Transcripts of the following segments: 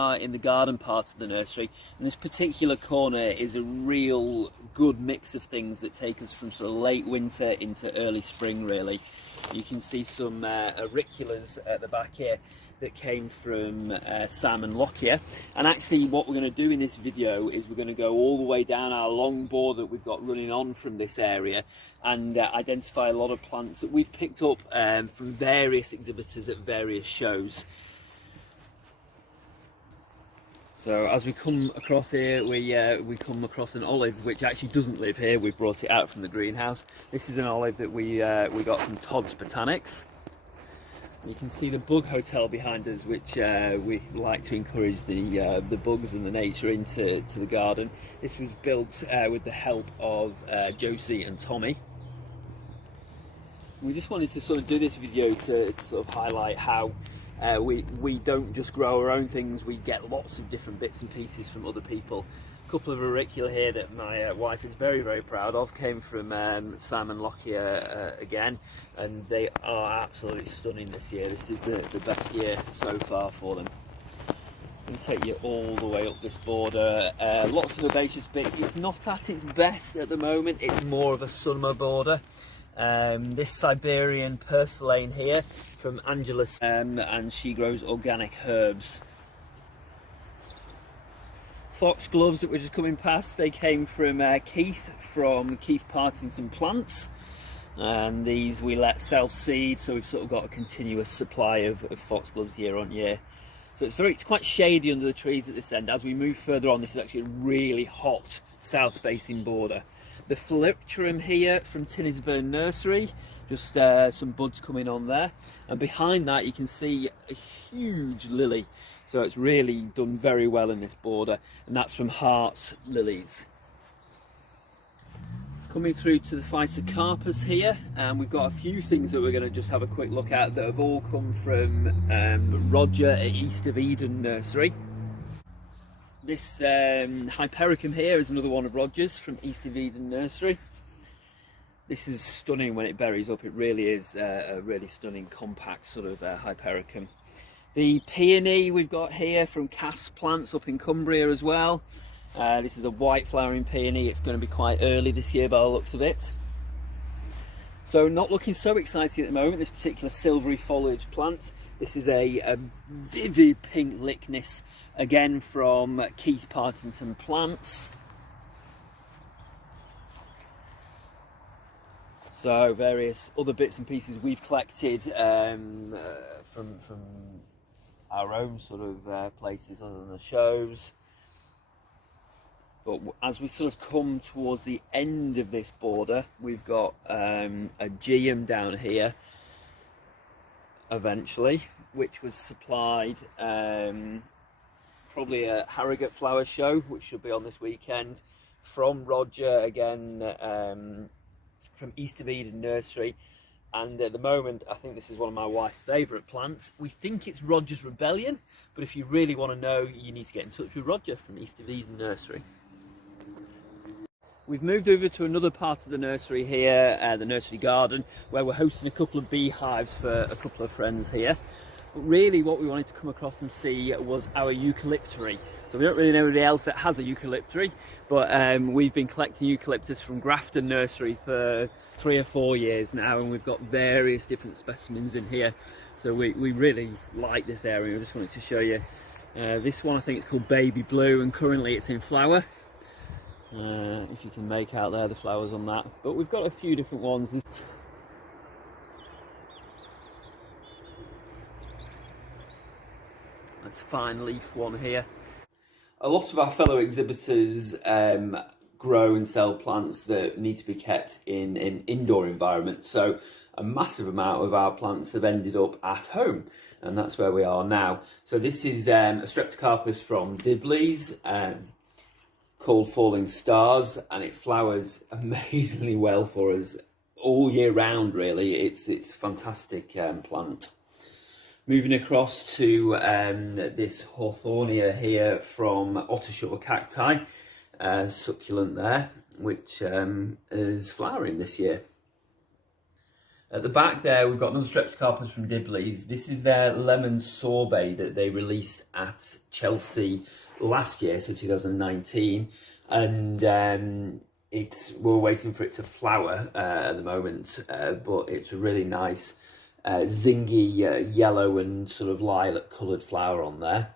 are in the garden part of the nursery, and this particular corner is a real good mix of things that take us from sort of late winter into early spring really. You can see some auriculas at the back here that came from Sam and Lockyer, and actually what we're going to do in this video is we're going to go all the way down our long border that we've got running on from this area and identify a lot of plants that we've picked up from various exhibitors at various shows. So as we come across here, we come across an olive which actually doesn't live here. We brought it out from the greenhouse. This is an olive that we got from Todd's Botanics. You can see the bug hotel behind us, which we like to encourage the bugs and the nature into the garden. This was built with the help of Josie and Tommy. We just wanted to sort of do this video to sort of highlight how we don't just grow our own things, we get lots of different bits and pieces from other people. A couple of auricula here that my wife is very, very proud of came from Sam and Lockyer again, and they are absolutely stunning this year. This is the best year so far for them. I'm going to take you all the way up this border. Lots of herbaceous bits. It's not at its best at the moment, it's more of a summer border. This Siberian purslane here from Angela, and she grows organic herbs. Foxgloves that were just coming past, they came from Keith Partington Plants, and these we let self-seed, so we've sort of got a continuous supply of foxgloves year on year. So it's quite shady under the trees at this end. As we move further on, this is actually a really hot south-facing border. The Philipterum here from Tinnisburn Nursery, just some buds coming on there, and behind that you can see a huge lily, so it's really done very well in this border, and that's from Hart's Lilies. Coming through to the Phytocarpus here, and we've got a few things that we're going to just have a quick look at that have all come from Roger at East of Eden Nursery. This Hypericum here is another one of Roger's from East of Eden Nursery. This is stunning when it berries up. It really is a really stunning compact sort of Hypericum. The peony we've got here from Cass Plants up in Cumbria as well. This is a white flowering peony. It's going to be quite early this year by the looks of it. So not looking so exciting at the moment, this particular silvery foliage plant. This is a vivid pink Lychnis, again from Keith Partington Plants. So various other bits and pieces we've collected from our own sort of places other than the shows. But as we sort of come towards the end of this border, we've got a geum down here eventually, which was supplied probably a Harrogate Flower Show, which should be on this weekend, from Roger again, from East of Eden Nursery. And at the moment, I think this is one of my wife's favourite plants. We think it's Roger's Rebellion, but if you really want to know, you need to get in touch with Roger from East of Eden Nursery. We've moved over to another part of the nursery here, the nursery garden, where we're hosting a couple of beehives for a couple of friends here. But really what we wanted to come across and see was our eucalyptus. So we don't really know anybody else that has a eucalyptus, but we've been collecting eucalyptus from Grafton Nursery for 3 or 4 years now, and we've got various different specimens in here. So we really like this area. I just wanted to show you. This one I think it's called Baby Blue, and currently it's in flower. If you can make out there the flowers on that, but we've got a few different ones. That's fine leaf one here. A lot of our fellow exhibitors grow and sell plants that need to be kept in an indoor environment, so a massive amount of our plants have ended up at home, and that's where we are now. So this is a Streptocarpus from Dibley's, called Falling Stars, and it flowers amazingly well for us all year round really. It's a fantastic plant. Moving across to this Hawthornia here from Ottershaw Cacti, succulent there, which is flowering this year. At the back there, we've got another Streptocarpus from Dibley's. This is their lemon sorbet that they released at Chelsea last year, so 2019. And we're waiting for it to flower at the moment, but it's a really nice zingy yellow and sort of lilac coloured flower on there.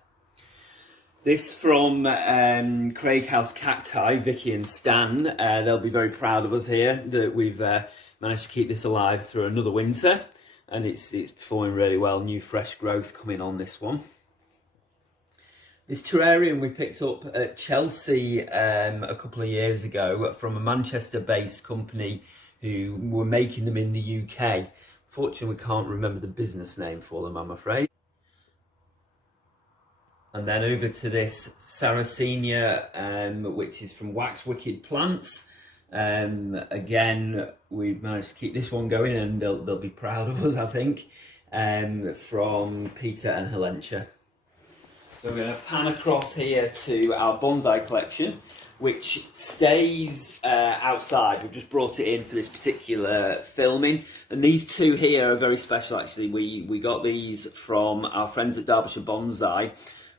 This from Craig House Cacti, Vicky and Stan. They'll be very proud of us here that we've managed to keep this alive through another winter, and it's performing really well. New fresh growth coming on this one. This terrarium we picked up at Chelsea a couple of years ago from a Manchester-based company who were making them in the UK. Fortunately, we can't remember the business name for them, I'm afraid. And then over to this Sarracenia, which is from Wax Wicked Plants. Again, we've managed to keep this one going, and they'll be proud of us, I think, from Peter and Helentia. So we're going to pan across here to our bonsai collection, which stays outside. We've just brought it in for this particular filming. And these two here are very special, actually. We got these from our friends at Derbyshire Bonsai,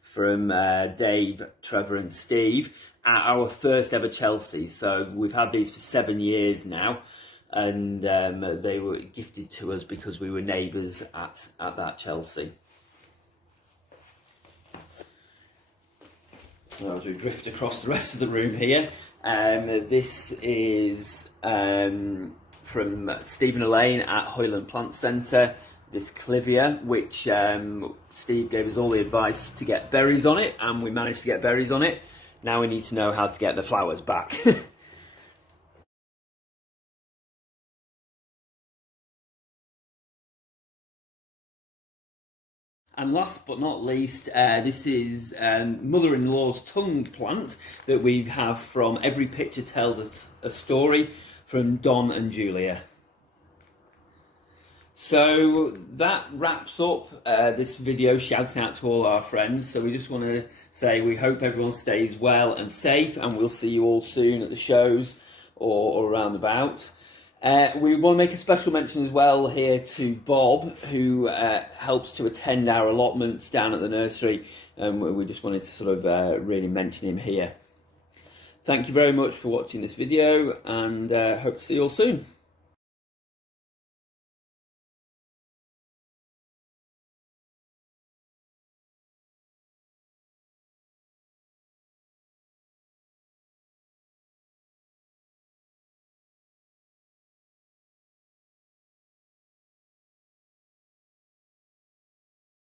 from Dave, Trevor and Steve, at our first ever Chelsea. So we've had these for 7 years now, and they were gifted to us because we were neighbours at that Chelsea. So as we drift across the rest of the room here, this is from Stephen Elaine at Hoyland Plant Centre. This clivia, which Steve gave us all the advice to get berries on it, and we managed to get berries on it. Now we need to know how to get the flowers back. And last but not least, this is mother-in-law's tongue plant that we have from Every Picture Tells a Story from Don and Julia. So that wraps up this video shouting out to all our friends. So we just want to say we hope everyone stays well and safe, and we'll see you all soon at the shows or around about. We want to make a special mention as well here to Bob, who helps to attend our allotments down at the nursery. We just wanted to sort of really mention him here. Thank you very much for watching this video, and hope to see you all soon.